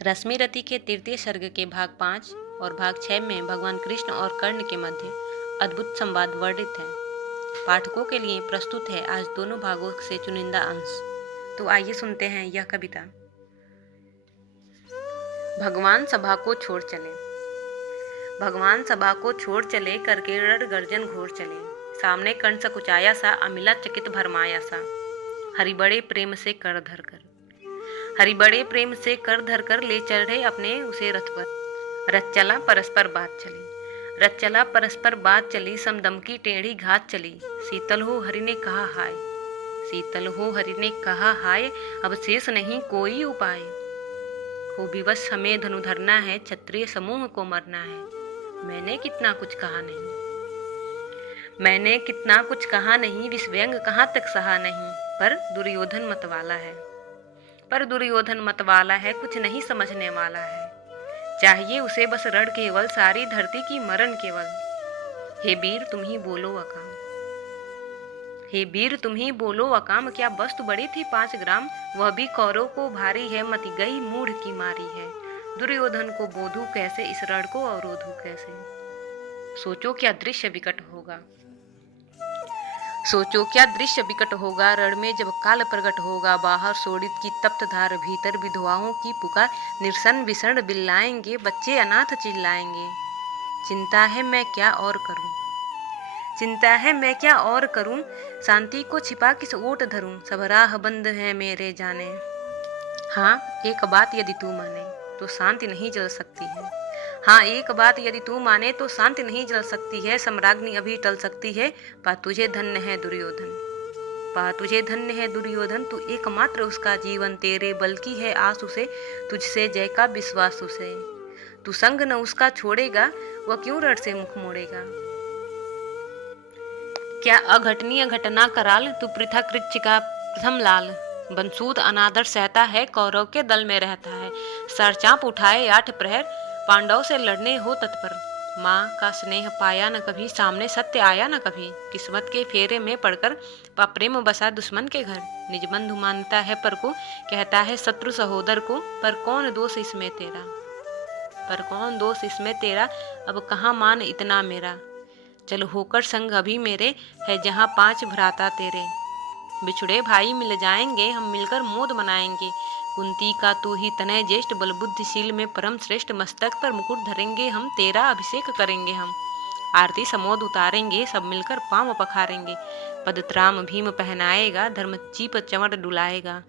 रश्मि रति के तृतीय सर्ग के भाग 5 और भाग 6 में भगवान कृष्ण और कर्ण के मध्य अद्भुत संवाद वर्णित है। पाठकों के लिए प्रस्तुत है आज दोनों भागों से चुनिंदा अंश। तो आइए सुनते हैं यह कविता। भगवान सभा को छोड़ चले। भगवान सभा को छोड़ चले, करके रण गर्जन घोर चले। सामने कर्ण सकुचाया सा, अमिला चकित भरमाया सा। हरि बड़े प्रेम से कर धर कर, हरि बड़े प्रेम से कर धर कर ले चढ़े अपने उसे रथ पर। रथ चला परस्पर बात चली, रथ चला परस्पर बात चली। समदम की टेढ़ी घात चली। शीतल हो हरि ने कहा हाय, शीतल हो हरि ने कहा हाय। अब शेष नहीं कोई उपाय। हो विवश हमें धनु धरना है, क्षत्रिय समूह को मरना है। मैंने कितना कुछ कहा नहीं, मैंने कितना कुछ कहा नहीं। विषव्यंग कहाँ तक सहा नहीं। पर दुर्योधन मतवाला है, पर दुर्योधन मतवाला है। कुछ नहीं समझने वाला है। चाहिए उसे बस रण केवल, सारी धरती की मरण केवल। हे वीर तुम ही बोलो अकाम, हे वीर तुम ही बोलो अकाम। क्या वस्तु बड़ी थी 5 ग्राम, वह भी कौरव को भारी है। मति गई मूढ़ की मारी है। दुर्योधन को बोधू कैसे, इस रण को अवरोधू कैसे। सोचो क्या दृश्य विकट होगा, सोचो क्या दृश्य विकट होगा। रण में जब काल प्रकट होगा। बाहर शोणित की तप्त धार, भीतर विधवाओं की पुकार। निर्सन विषण बिल्लाएंगे, बच्चे अनाथ चिल्लाएंगे। चिंता है मैं क्या और करूं, चिंता है मैं क्या और करूं। शांति को छिपा किस ओट धरूं। सब राह बंद है मेरे जाने। हाँ एक बात यदि तू माने, तो शांति नहीं जल सकती है। हाँ एक बात यदि तू माने, तो शांति नहीं जल सकती है। सम्राज्ञी अभी टल सकती है। पा तुझे धन्य है दुर्योधन, पा तुझे धन्य है दुर्योधन। तू एकमात्र उसका जीवन, तेरे बल की है आस उसे। तुझसे जय का विश्वास उसे। तू संग न उसका छोड़ेगा, वह क्यों रण से मुख मोड़ेगा। क्या अघटनीय घटना कराल, तू पृथक कृच्छ का प्रथम लाल। बंसूद अनादर सहता है, कौरव के दल में रहता है। सरचाप उठाए 8 प्रहर, पांडव से लड़ने हो तत्पर। माँ का स्नेह पाया न कभी, सामने सत्य आया न कभी। किस्मत के फेरे में पड़कर पा प्रेम बसा दुश्मन के घर। निज बंधु मानता है पर को, कहता है शत्रु सहोदर को। पर कौन दोष इसमें तेरा, पर कौन दोष इसमें तेरा। अब कहाँ मान इतना मेरा। चल होकर संग अभी मेरे, है जहाँ 5 भ्राता तेरे। बिछुड़े भाई मिल जाएंगे, हम मिलकर मोद मनाएंगे। कुंती का तू ही तनय ज्येष्ठ, बल बुद्धिशील में परम श्रेष्ठ। मस्तक पर मुकुट धरेंगे हम, तेरा अभिषेक करेंगे हम। आरती समोद उतारेंगे, सब मिलकर पांव पखारेंगे। पदत्राम भीम पहनाएगा, धर्म चीप चमर डुलाएगा।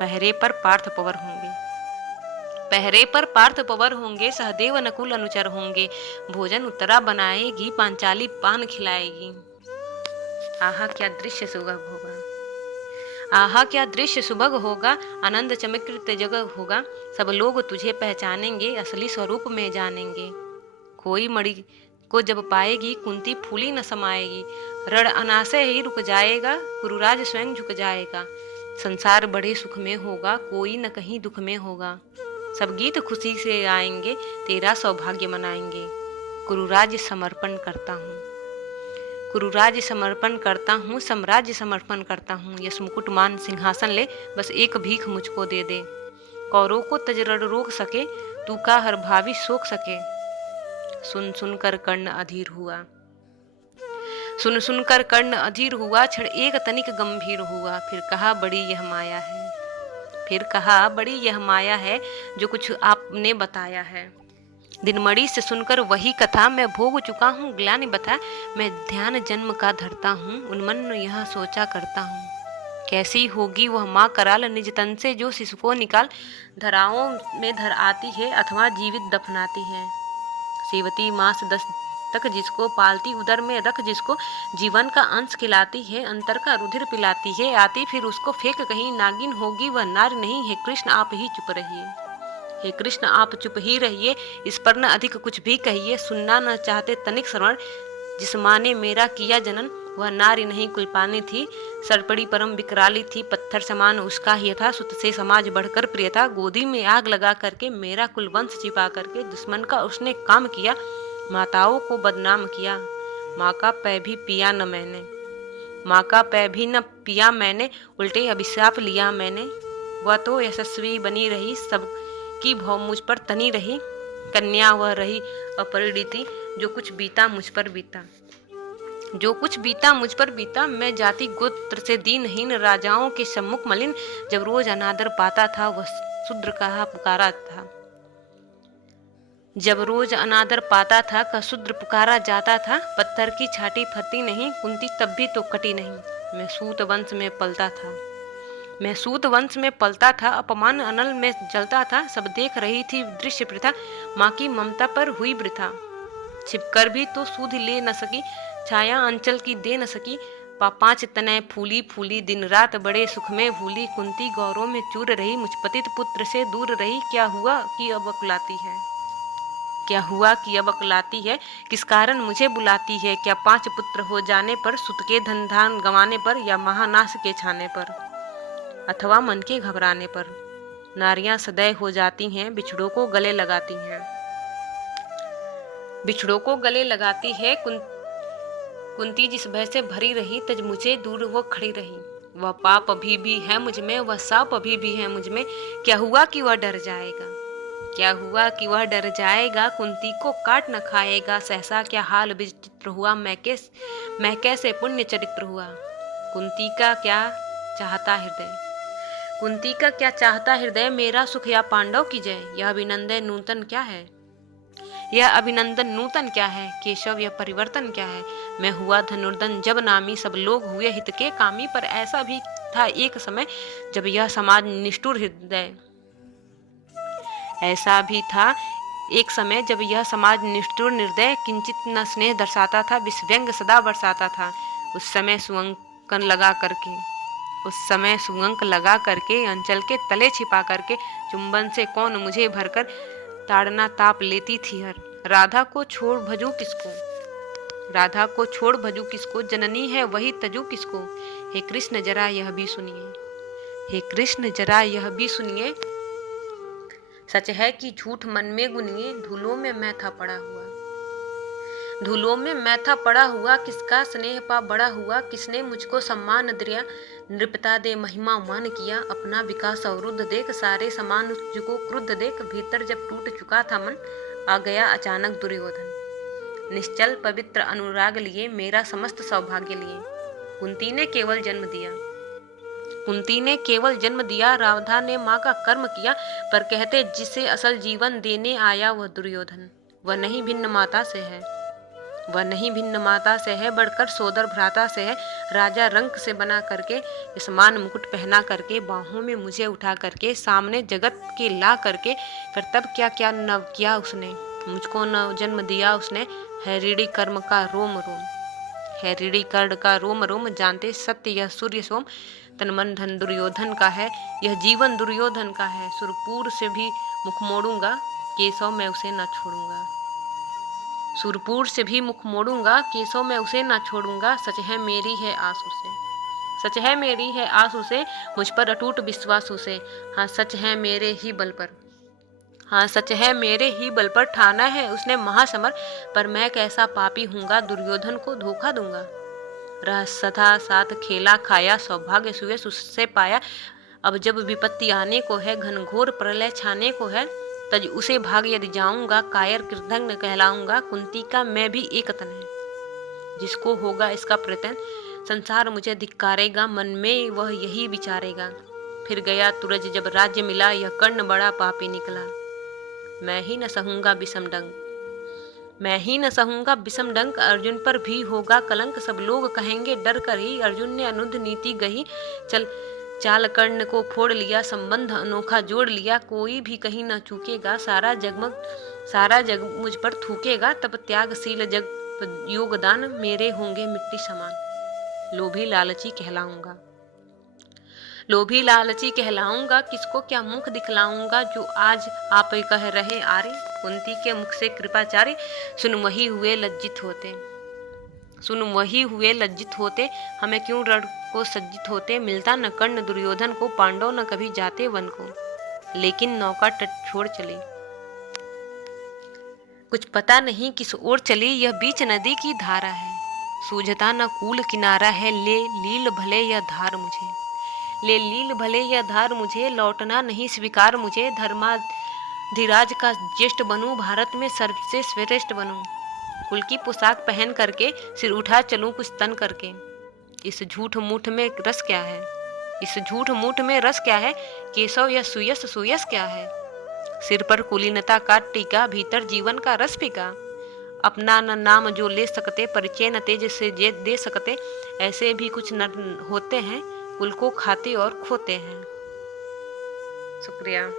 पहरे पर पार्थ पवर होंगे, पहरे पर पार्थ पवर होंगे। सहदेव नकुल अनुचर होंगे। भोजन उत्तरा बनाएगी, पांचाली पान खिलाएगी। आहा क्या दृश्य सुगम होगा, आहा क्या दृश्य सुभग होगा। आनंद चमकृत जगह होगा। सब लोग तुझे पहचानेंगे, असली स्वरूप में जानेंगे। कोई मणि को जब पाएगी, कुंती फूली न समाएगी। रण अनासय ही रुक जाएगा, कुरुराज स्वयं झुक जाएगा। संसार बड़े सुख में होगा, कोई न कहीं दुख में होगा। सब गीत खुशी से आएंगे, तेरा सौभाग्य मनाएंगे। कुरुराज समर्पण करता हूँ, कुरुराज समर्पण करता हूँ। साम्राज्य समर्पण करता हूँ। यश मुकुट मान सिंहासन ले, बस एक भीख मुझको दे दे। कौरों को तज रण रोक सके, तू का हर भावी सोख सके। सुन सुन कर कर्ण अधीर हुआ, सुन सुन कर कर्ण अधीर हुआ। क्षण एक तनिक गंभीर हुआ। फिर कहा बड़ी यह माया है, फिर कहा बड़ी यह माया है, जो कुछ आपने बताया है। दिनमणि से सुनकर वही कथा, मैं भोग चुका हूँ ग्लानि बता। मैं ध्यान जन्म का धरता हूँ, उन्मन्न यह सोचा करता हूँ। कैसी होगी वह माँ कराल, निज तन से जो शिशु को निकाल। धराओं में धर आती है, अथवा जीवित दफनाती है। सेवती मास 10 तक जिसको पालती, उदर में रख जिसको। जीवन का अंश खिलाती है, अंतर का रुधिर पिलाती है। आती फिर उसको फेंक कहीं, नागिन होगी वह नार नहीं है। कृष्ण आप ही चुप रहिए, हे कृष्ण आप चुप ही रहिए। इस पर न अधिक कुछ भी कहिए, सुनना न चाहते तनिक श्रवण। जिस माँ ने मेरा किया जनन, वह नारी नहीं कुलपानी थी। सरपड़ी परम विकराली थी, पत्थर समान उसका ही था। सुत से समाज बढ़कर प्रिय था। गोदी में आग लगा करके मेरा कुल वंश छिपा करके, दुश्मन का उसने काम किया। माताओं को बदनाम किया, माँ का पै भी पिया न मैंने, माँ का पै भी न पिया मैंने। उल्टे अभिशाप लिया मैंने। वह तो यशस्वी बनी रही, सब की भौ मुझ पर तनी रही, कन्या वह रही अपरिणीति, जो कुछ बीता मुझ पर बीता। जो कुछ बीता मुझ पर बीता, मैं जाति गोत्र से दीनहीन, राजाओं के सम्मुख मलिन, जब रोज अनादर पाता था वह शूद्र कहा पुकारा था। जब रोज अनादर पाता था का शूद्र पुकारा जाता था। पत्थर की छाटी फटी नहीं, कुंती तब भी तो कटी नहीं। मैं सूत वंश में पलता था, मैं सूत वंश में पलता था, अपमान अनल में जलता था। सब देख रही थी दृश्य प्रथा, माँ की ममता पर हुई वृथा। छिपकर भी तो सूद ले न सकी, छाया अंचल की दे न सकी। पांच तनय फूली फूली, दिन रात बड़े सुख में भूली। कुंती गौरव में चूर रही, मुझ पतित पुत्र से दूर रही। क्या हुआ कि अब अकुलाती है, क्या हुआ कि अब अकुलाती है, किस कारण मुझे बुलाती है। क्या 5 पुत्र हो जाने पर, सुत के धन धान गंवाने पर, या महानाश के छाने पर, अथवा मन के घबराने पर। नारियां सदैव हो जाती हैं, बिछड़ों को गले लगाती हैं, बिछड़ों को गले लगाती है। कुंती जिस भय से भरी रही, तज मुझे दूर वो खड़ी रही। वह पाप अभी भी है मुझ में, वह साप अभी भी है मुझ में। क्या हुआ कि वह डर जाएगा, क्या हुआ कि वह डर जाएगा, कुंती को काट न खाएगा। सहसा क्या हाल विचित्र हुआ, मैं कैसे पुण्य चरित्र हुआ। कुंती का क्या चाहता हृदय, कुंती का क्या चाहता हृदय, मेरा सुख या पांडव की जय। यह अभिनंदन नूतन क्या है, यह अभिनंदन नूतन क्या है, केशव यह परिवर्तन क्या है। मैं हुआ धनुर्धन जब नामी, सब लोग हुए हित के कामी। पर ऐसा भी था एक समय, जब यह समाज निष्ठुर हृदय, ऐसा भी था एक समय जब यह समाज निष्ठुर निर्दय, किंचित न स्नेह दर्शाता था, विषव्यंग सदा बरसाता था। उस समय सुअंकन लगा करके, उस समय सुअंक लगा करके, अंचल के तले छिपा करके, चुंबन से कौन मुझे भरकर ताड़ना ताप लेती थी हर। राधा को छोड़ भजू किसको, राधा को छोड़ भजू किसको, जननी है वही तजू किसको। हे कृष्ण जरा यह भी सुनिए, हे कृष्ण जरा यह भी सुनिए। सच है कि झूठ मन में गुनिए, धूलों में मैं था पड़ा हुआ, धूलों में मैं था पड़ा हुआ। किसका स्नेह पा बड़ा हुआ, किसने मुझको सम्मान दिया। नृपता दे महिमा मान किया, अपना विकास अवरुद्ध देख। सारे समान मुझको क्रुद्ध देख, भीतर जब टूट चुका था मन, आ गया अचानक दुर्योधन। निश्चल पवित्र अनुराग लिए, मेरा समस्त सौभाग्य लिए। कुंती ने केवल जन्म दिया, कुंती ने केवल जन्म दिया, राधा ने माँ का कर्म किया। पर कहते जिसे असल जीवन देने आया वह दुर्योधन। वह नहीं भिन्न माता से है, वह नहीं भिन्न माता से है, बढ़कर सोदर भ्राता से है। राजा रंक से बना करके, समान मुकुट पहना करके, बाहों में मुझे उठा करके, सामने जगत के ला करके, फिर तब क्या क्या न किया उसने, मुझको न जन्म दिया उसने। है ऋणी कर्म का रोम रोम, है ऋणी कर्ण का रोम रोम, जानते सत्य यह सूर्य सोम। तन मन धन दुर्योधन का है, यह जीवन दुर्योधन का है। सुरपुर से भी मुख मोड़ूंगा, केशव मैं उसे न छोड़ूंगा। सुरपुर से भी मुख मोड़ूंगा, केशव मैं उसे ना छोड़ूंगा। सच है मेरी है आस उसे, सच है मेरी है आस उसे, मुझ पर अटूट विश्वास उसे। हाँ सच है मेरे ही बल पर, हाँ सच है मेरे ही बल पर, ठाना है उसने महासमर। पर मैं कैसा पापी हूँगा, दुर्योधन को धोखा दूंगा। रह सदा साथ खेला खाया, सौभाग्य सुयश उससे पाया। अब जब विपत्ति आने को है, घनघोर प्रलय छाने को है, तज उसे भाग यदि जाऊंगा। कायर कृतघ्न कहलाऊंगा, कुंती का मैं भी एक तन है। जिसको होगा इसका प्रयत्न, संसार मुझे धिक्कारेगा, मन में वह यही विचारेगा। फिर गया तुरज जब राज्य मिला, यह कर्ण बड़ा पापी निकला। मैं ही न सहूंगा विषम डंक, मैं ही न सहूंगा विषम डंक। अर्जुन पर भी होगा कलंक, सब लोग कहेंगे डर कर ही, अर्जुन ने अनुध नीति गही। चल चाल कर्ण को फोड़ लिया, संबंध अनोखा जोड़ लिया। कोई भी कहीं न चूकेगा, सारा जग मुझ पर थूकेगा। तब त्यागशील जग योगदान, मेरे होंगे मिट्टी समान। लोभी लालची कहलाऊंगा, लोभी लालची कहलाऊंगा। किसको क्या मुख दिखलाऊंगा, जो आज आप कह रहे आरे। कुंती के मुख से कृपाचार्य, सुन वही हुए लज्जित होते, सुन वही हुए लज्जित होते। हमें क्यों रण को सज्जित होते, मिलता न कर्ण दुर्योधन को। पांडव न कभी जाते वन को, लेकिन नौका तट छोड़ चली। कुछ पता नहीं किस ओर चली, यह बीच नदी की धारा है। सूझता न कूल किनारा है, ले लील भले यह धार मुझे, ले लील भले यह धार मुझे। लौटना नहीं स्वीकार मुझे, धीराज का ज्येष्ठ बनूं, भारत में सबसे श्रेष्ठ बनूं, कुल की पोशाक पहन करके सिर उठा चलूं कुछ तन करके। इस झूठ मूठ में रस क्या है, इस झूठ मूठ में रस क्या है, केशव या सुयस सुयस क्या है। सिर पर कुलीनता का टीका, भीतर जीवन का रस फीका। अपना न नाम जो ले सकते, परिचय न तेज से दे सकते, ऐसे भी कुछ नर होते हैं, कुल को खाते और खोते हैं। शुक्रिया।